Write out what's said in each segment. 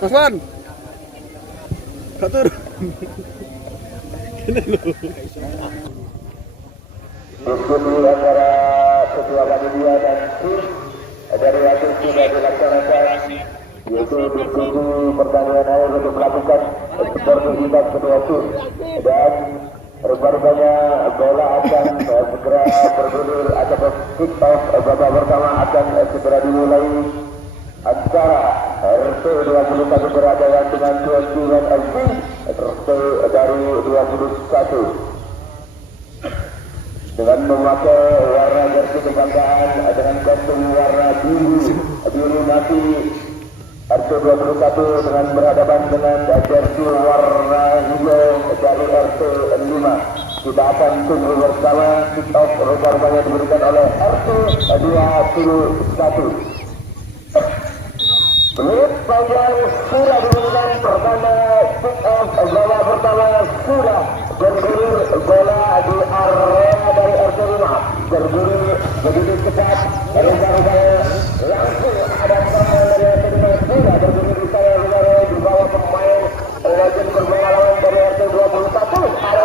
Paswan. Katur. Diskusi antara ketua panitia dan tim dari hasil sudah dilaksanakan, yaitu diskusi pertandingan akhir untuk melakukan sportivitas kedua tim, dan rupa-rupanya bola akan segera bergulir atau kick off. Babak pertama akan segera dimulai antara RT 21 Beradayan dengan 21 LP RT dari 21 dengan memakai warna jersey kebanggaan dengan kostum warna biru mati. RT 21 dengan berhadapan dengan jersey warna hijau dari RT 5. Kita akan tunggu bersama kick off rupa-rupanya diberikan oleh RT 21. Menit panjang sudah diberikan pertanda kick off. Babak pertama sudah bergulir, bola di area dari RT 5 bergulir begitu cepat, rupa-rupanya langsung ada serangan dari RT 5 sudah bergulir di sana, rupa-rupanya di bawah pemain legend berpengalaman dari RT 21 ada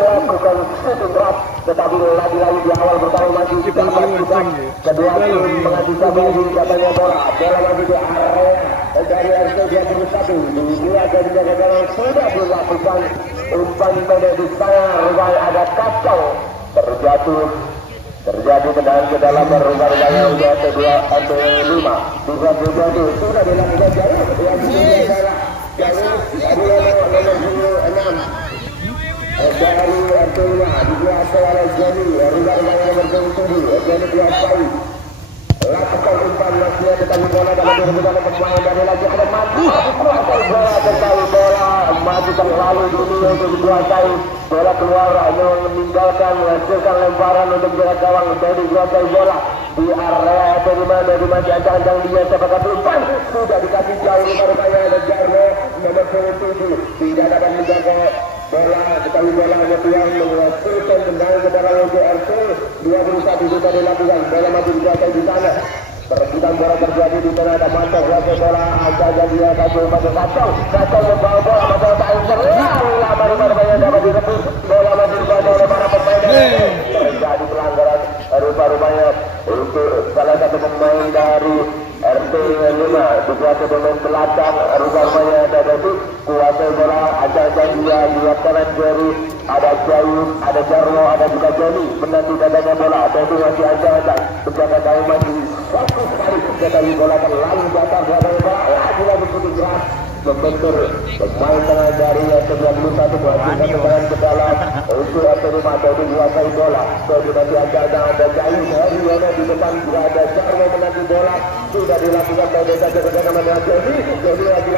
lakukan shooting drop, tetapi lagi-lagi di awal pertama masih kita melakukan kedua tim mengantisipasi katanya bola masih di area dari RT 21 di dua dari gawang sudah dilakukan umpan pendek di sana, rupanya ada kacau terjadi tendangan ke dalam, rupanya udah RT 5 sudah dilakukan jauh yang dari RT 5 dikuasai oleh Jenny, rupanya nomor 27 Jenny dikuasai lakukan umpan masih tetapi bola dalam berebutan pemain dari lagi ada mati dikuasai bola, tetapi bola mati terlalu dulu untuk dikuasai, bola keluar hanya meninggalkan menghasilkan lemparan untuk jarak gawang. Jadi dikuasai bola di area terima dari masih ancang-ancang dia sepakat umpan sudah dikasih jauh, rupanya ada Jarno nomor 27 tidak dapat menjaga bola, tetapi bola hanya tuang menghasilkan tendangan ke dalam untuk RT 21 sudah dilakukan, bola masih dikuasai di sana. Perebutan bola terjadi di sana, ada mantap kuasai bola, aja dia kacau membawa bola, masa tak terlalu lama, rupanya dapat direbut, bola masih dikuasai oleh para pemain. Terjadi pelanggaran rupa-rupanya untuk salah satu pemain dari RT 5 dikuasai pemain belakang, rupanya ada David kuasai bola, aja dia lihat kanan kiri, ada Jayus, ada Jarwo, ada juga Joni menanti dadanya bola, David masih ancang-ancang menjaga kali masih satu kali tetapi bola terlalu jatuh dari bola lagi cukup keras membentur pemain tengah dari RT 21 melakukan tendangan ke dalam untuk RT 5 David kuasai bola, David masih ancang-ancang, ada Jayus, Heriono di depan juga ada Jarwo menanti bola, sudah dilakukan David saja bersama dengan Joni lagi-lagi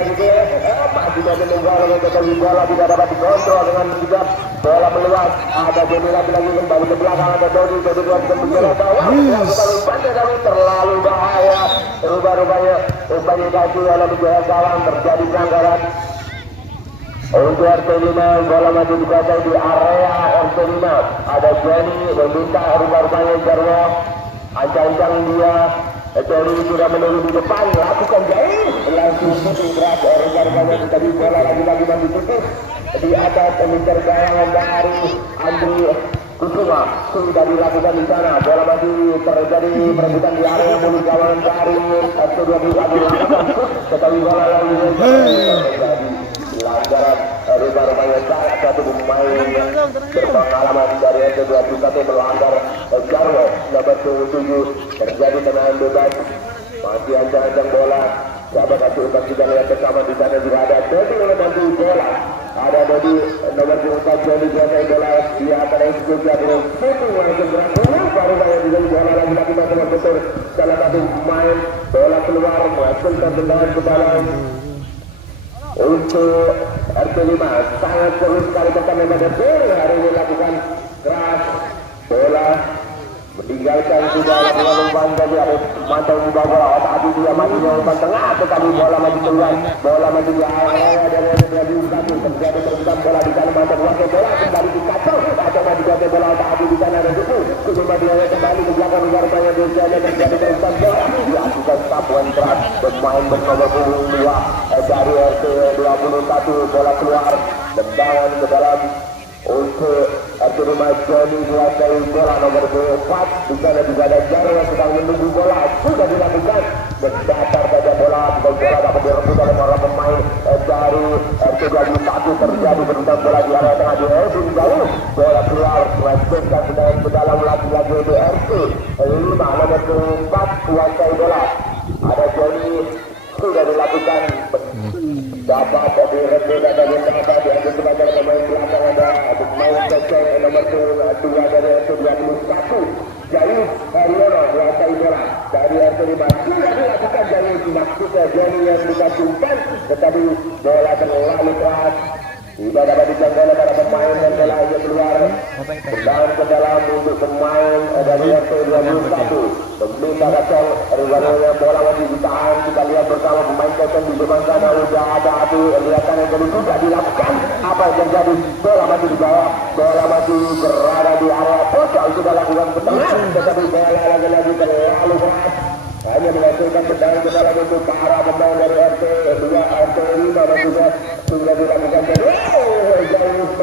masih David membawa tetapi bola tidak dapat dikontrol dengan sigap, bola meluas, ada Joni lagi-lagi kembali ke belakang, ada Dodi kuasai menjelang bawah, lakukan umpannya tapi terlalu bahaya, rupanya umpan dikasih oleh menjelang gawang, terjadi pelanggaran untuk RT 5. Bola masih dikuasai di area RT 5, ada Joni meminta rupanya Jarwo ancang-ancang dia, Joni sudah menurun di depan, lakukan jauh langsung shooting keras, rupanya tadi bola lagi-lagi masih tutup di atas mengejar gawang dari Andri Kusuma, sudah dilakukan di sana, bola masih terjadi perebutan di area mulut gawang dari RT 21 tetapi bola yang terjadi pelanggaran, rupanya salah satu pemain berpengalaman dari RT 21 melanggar Jarwo nomor 27, terjadi tendangan bebas, masih ancang-ancang bola. Sahabat kasih umpan kita lihat bersama di sana juga ada Dodi menemani bola, ada Dodi nomor 24 Dodi kuasai bola, dia akan eksekusi dengan shooting langsung berangkat, baru saya juga bola lagi masuk betul salah satu pemain, bola keluar menghasilkan tendangan ke dalam untuk RT 5. Sangat seru sekali tentang memang hari ini lakukan keras, bola meninggalkan sudah lakukan umpan tadi, ada mantau membawa bola, tapi dia masih umpan tengah tetapi bola masih keluar, bola masih di area dari satu terjadi perebutan bola di sana, mantau kuasai bola kembali dikacau, atau masih kuasai bola, tapi di sana ada Duku Dia kembali ke belakang rupanya Dejana terjadi perubahan bola dilakukan sapuan keras pemain bernomor 22 dari RT 21 bola keluar tendangan ke dalam untuk RT Rumah Joni menguasai bola nomor 24 di sana juga ada Jarwo yang sedang menunggu bola sudah dilakukan mendatar saja bola bukan bola dapat direbut oleh para pemain dari RT 21 terjadi berubah bola di area tengah di Edwin jauh bola keluar melanjutkan sedang ke dalam lagi-lagi di RT 5 nomor 24 kuasai bola ada Joni sudah dilakukan dapat dari Rebut ada Winata diambil sebagai pemain belakang ada pemain cecek nomor 2 dari RT 21 Jayus Haryono menguasai bola dari RT 5 sudah dilakukan Jayus maksudnya Joni yang dikasihkan tetapi bola terlalu keras tidak dapat dijangkau oleh para pemain dan bola hanya keluar dan ke dalam untuk pemain dari RT 21 pemerintah kacau Rizalnya bola masih ditahan kita lihat bersama pemain kacau di depan sana sudah ada api kelihatan yang jadi juga dilakukan apa yang terjadi bola masih di bawah bola masih berada di area pojok sudah lakukan pertengahan tetapi bola lagi-lagi terlalu keras hanya menghasilkan tendangan ke dalam untuk para pemain dari RT 2 RT 5 dan juga sudah dilakukan jauh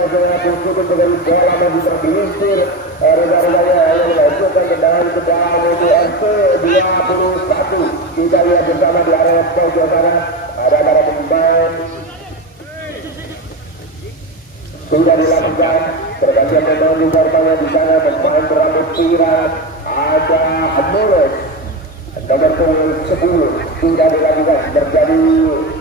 sebagai putus dari bola masih tergelincir reda-redanya hanya menghasilkan tendangan ke dalam untuk RT 21 kita lihat bersama di area pojok sana ada para pemain sudah dilakukan pergantian pemain di depannya di sana pemain berambut pirang ada Amores nomor 10 sudah dilakukan terjadi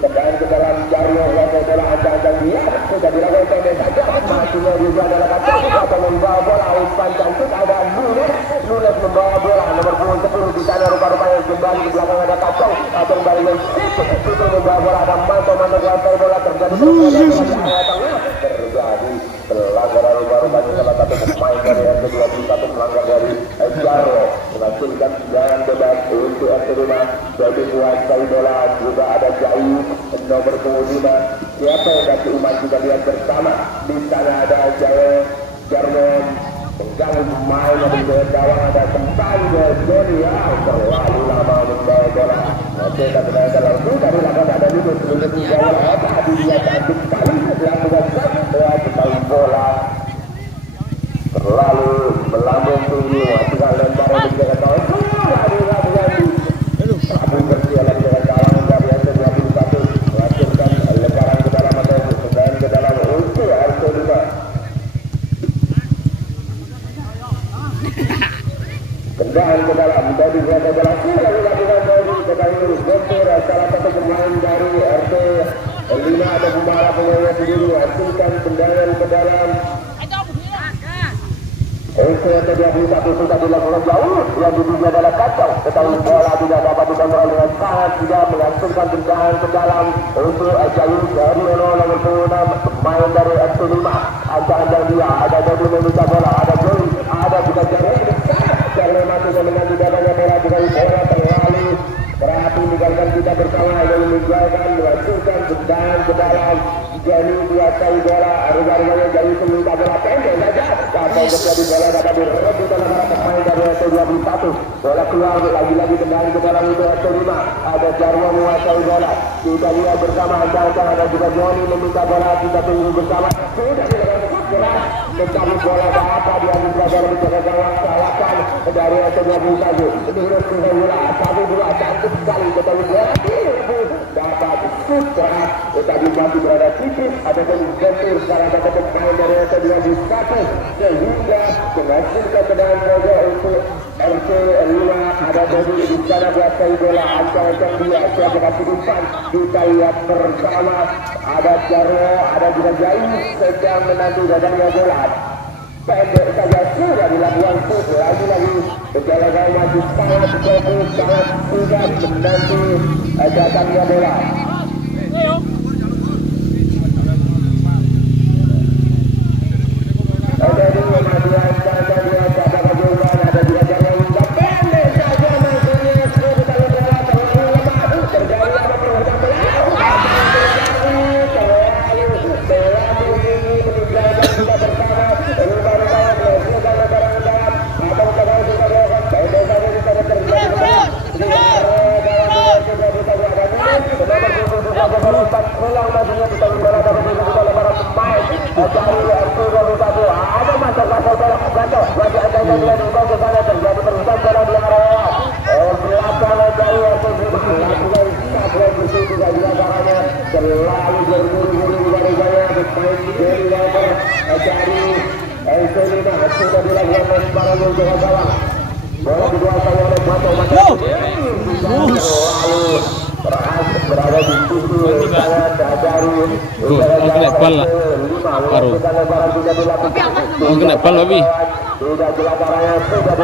tendangan ke dalam Jarwo wasit bola ancang-ancang dia sudah dilakukan pendek saja masihnya juga adalah kacau atau membawa bola umpan cantik ada Nunes membawa bola nomor 10 di sana rupa-rupanya kembali di belakang ada kacau atau kembali yang itu membawa bola ada manto-manto kuasai bola terjadi terjadi pelanggaran rupa-rupanya salah satu pemain dari RT 21 melanggar dari Jarwo menghasilkan tendangan bebas untuk RT 5 jadi kuasai bola juga ada Jai nomor 25 siapa yang dari umat juga lihat bersama di sana ada Jarwo mengganggu pemain yang di gawang ada kembali ke Joni terlalu lama membawa bola kita berada dalam sudah dilakukan ada juga sebelum bola tadi dia cantik sekali lakukan kembali bola terlalu melambung tinggi tinggal lempar di jaga kawan Abu bersih lagi dengan kalangan dari RT 21 melakukan lemparan ke dalam atau sedang ke dalam untuk RT 5 tendangan ke dalam dari berada dalam sudah dilakukan dari Ketahui Gontor salah satu pemain dari RT 5 ada pembalap pemainnya sendiri hasilkan tendangan ke dalam RT 21 sudah dilakukan jauh yang diduga adalah kacau tetapi bola tidak dapat dikontrol dengan sangat tidak menghasilkan tendangan ke dalam untuk Jayus dari nomor 26 pemain dari RT 5 ancang-ancang dia ada Dodi meminta bola ada Joy ada juga Jarwo masih menanti dadanya bola juga bola terlalu berhati meninggalkan kita bersama yang meninggalkan menghasilkan tendangan ke dalam Jani kuasai bola harga-harganya Jani meminta bola pendek saja sampai terjadi bola dapat direbut oleh para pemain dari RT 21 bola keluar lagi-lagi tendangan ke dalam untuk RT 5 ada Jarwo menguasai bola kita lihat bersama ancang-ancang ada juga Joni meminta bola kita tunggu bersama sudah dilakukan bola tetapi bola dapat diambil bola menjaga gawang salahkan dari RT 21 ini harus sudah bola 1-2 cantik sekali tetapi bola dapat sutra tetapi masih berada tipis ada Gontor salah satu pemain dari RT 21 sehingga menghasilkan tendangan bola untuk RT 5 ada Dodi di sana kuasai bola ancang-ancang dia siapa kehidupan kita lihat bersama ada Jarwo ada juga Jai sedang menanti dadanya bola pendek saja sudah dilakukan lagi-lagi berjalan masih sangat fokus sangat sudah menanti datangnya bola ada dua masih ancang-ancang dia siapa kehidupan ada juga Jarwo pendek saja mainnya sudah bola terlalu lemah terjadi apa perbuatan bola dari Elselina sudah dilakukan lemparan untuk gawang. Bola dikuasai oleh Mato Lalu berada di sisi kanan dari kena bal lah. Baru. Kena bal babi. Sudah jelas arahnya, sudah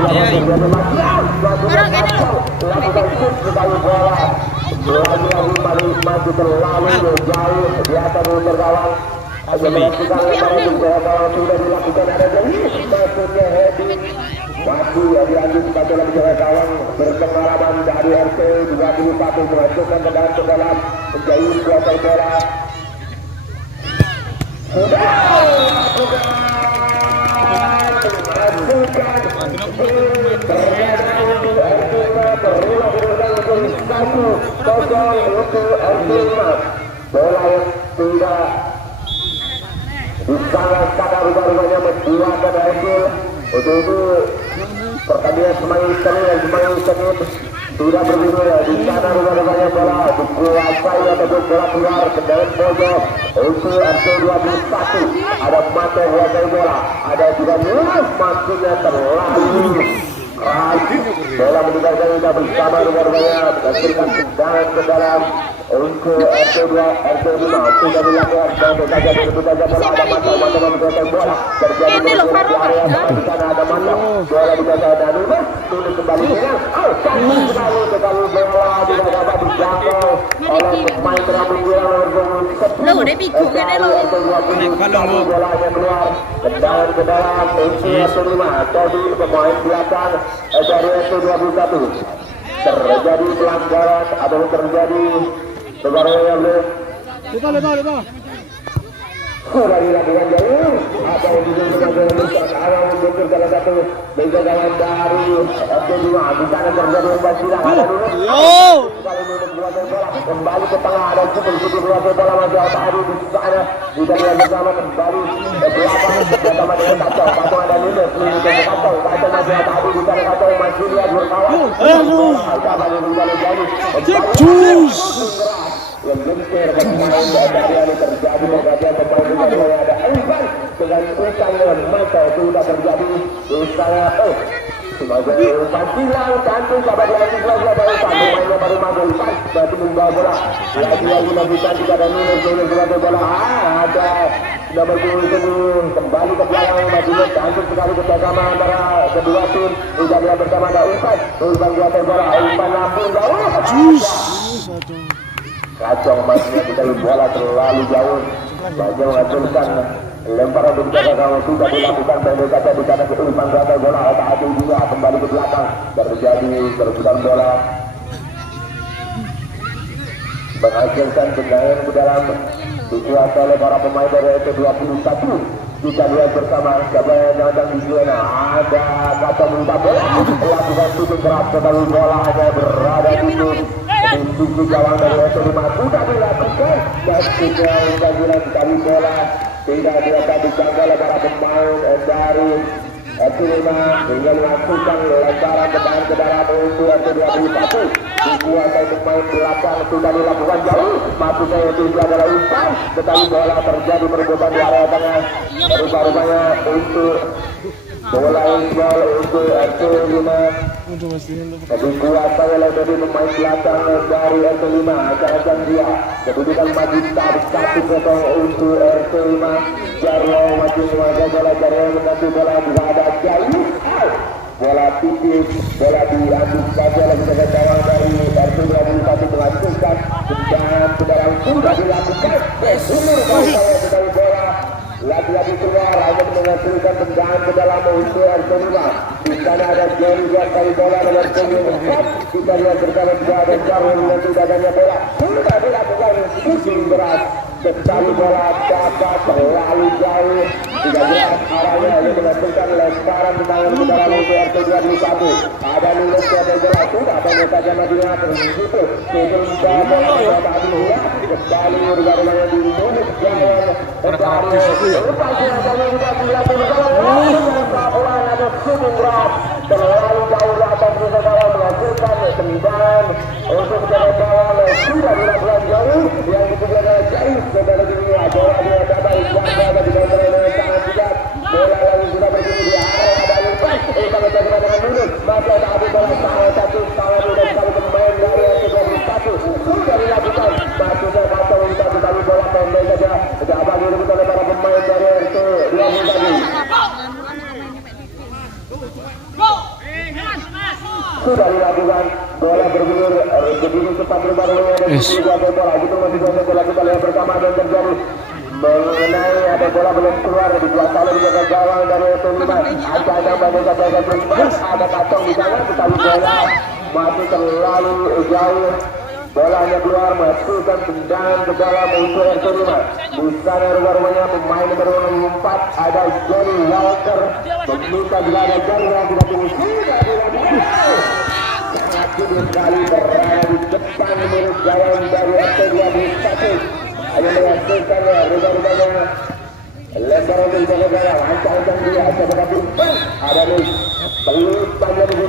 lakukan shoot sekali bola. Lagi-lagi paling maju terlalu jauh di atas untuk gawang. Melakukan lemparan untuk gawang sudah dilakukan ada jadi maksudnya Hedi. Masih dilanjut sebagai lagi jaga gawang berpengalaman dari RT 21 memasukkan ke dalam menjadi kuasai bola. Sudah bola yang tidak disangat rupanya membuat pada hasil itu pertandingan semakin sengit sudah berbeda di sana rupanya bola dikuasai ataupun bola keluar ke dalam pojok untuk RT 21 ada Mato kuasai bola ada juga Nulas maksudnya terlalu bola meninggalkan kita bersama rupanya menghasilkan tendangan ke dalam untuk RT 5 sudah dilakukan sampai saja berebut saja bola ada Mato menguasai bola terjadi di area di sana ada Mato bola dikuasai dan Nulas tulis kembali cantik sekali bola tidak dapat dijangkau oleh pemain rambut merah Lu udah pikirnya deh lu. bolanya keluar tendangan ke dalam untuk RT 5 jadi pemain belakang dari RT 21 terjadi pelanggaran atau terjadi sebenarnya yang belum sudah dilakukan jauh atau dilakukan awal untuk salah satu penjagaan dari RT 5 di sana terjadi pembasiran ada dulu kembali ke tengah ada cukup bola masih tadi di sana tidak bersama kembali ke belakang bersama dengan kacau ada Nunes kacau masih tadi di sana kacau masih lihat berkawan yang bentur bermain dari yang terjadi pergantian pemain ada Ivan dengan Ikan dengan Mata sudah terjadi di sana sebagai umpan silang cantik sahabat yang lagi ada umpan pemainnya baru maju Ivan berarti membawa bola lagi lebih cantik ada Nunes sebagai bola ada sudah bergulung kembali ke belakang majunya cantik sekali bersama antara kedua tim tidak dia bersama ada umpan kuasai bola umpan langsung jauh kacau masnya kita bola terlalu jauh saja menghasilkan lemparan untuk jaga gawang sudah dilakukan pendek saja di sana ke umpan kuasai bola ada juga kembali ke belakang terjadi terputar bola menghasilkan tendangan ke dalam dikuasai oleh para pemain dari RT 21 kita lihat bersama siapa yang datang di sana ada kacau minta bola lakukan tutup keras tetapi bola hanya berada di sisi gawang dari RT 5 sudah dilakukan dan sudah sekali bola tidak dapat dijangkau oleh para pemain dari RT 5 hingga melakukan lemparan ke dalam untuk RT 21 dikuasai pemain belakang sudah dilakukan jauh maksudnya itu adalah umpan tetapi bola terjadi perebutan di area tengah rupanya untuk bola inbal untuk RT 5 dikuasai oleh dari pemain belakang dari RT 5 akan dia kedudukan maju 1-0 untuk RT 5 Jarwo masih menguasai bola Jarwo menanti bola juga ada jauh bola tipis bola diambil saja lagi dengan gawang dari RT 21 melakukan tendangan ke dalam sudah dilakukan umur bola lagi-lagi keluar hanya menghasilkan tendangan ke dalam untuk RT 5 di sana ada Jerry kali bola dengan punggung 4 kita lihat bersama juga ada Jarwo yang tidak adanya bola sudah dilakukan shooting berat sekali bola dapat terlalu jauh tidak jelas arahnya hanya menghasilkan lemparan tendangan ke dalam untuk RT 21 ada Nunes yang bola sudah banyak saja Madinah tersitu sebelum bola tadi kembali bergabung di Nunes ada shooting berat terlalu jauh di atas bisa gawang menghasilkan tendangan untuk menjaga gawang sudah dilakukan jauh yang ketiga adalah jauh saudara dunia bola dia dapat jangka di dalam tangan tidak kalau bagaimana menurut masih ada adu bola salah satu kawan dan kali pemain dari RT21 sudah dilakukan masuknya kata untuk kali bola pendek saja tidak bagi direbut oleh para pemain dari RT21 sudah dilakukan bola bergulir begini cepat berubah dengan bola itu masih bola kita lihat bersama dan terjadi mengenai ada bola belum keluar dikuasai oleh jaga gawang dari RT5 ada banyak ada kacang di sana tetapi bola masih terlalu jauh bolanya keluar masukkan tendangan ke dalam untuk RT5 di sana rumah-rumahnya pemain nomor 4 ada Johnny Walker meminta juga ada Johnny yang tidak tinggi sudah dilakukan sangat sekali berada di depan menurut gawang dari RT21 hanya menyaksikan ya rubah-rubahnya lebar untuk jaga gawang ancang-ancang dia tetapi ada nih peluit panjang di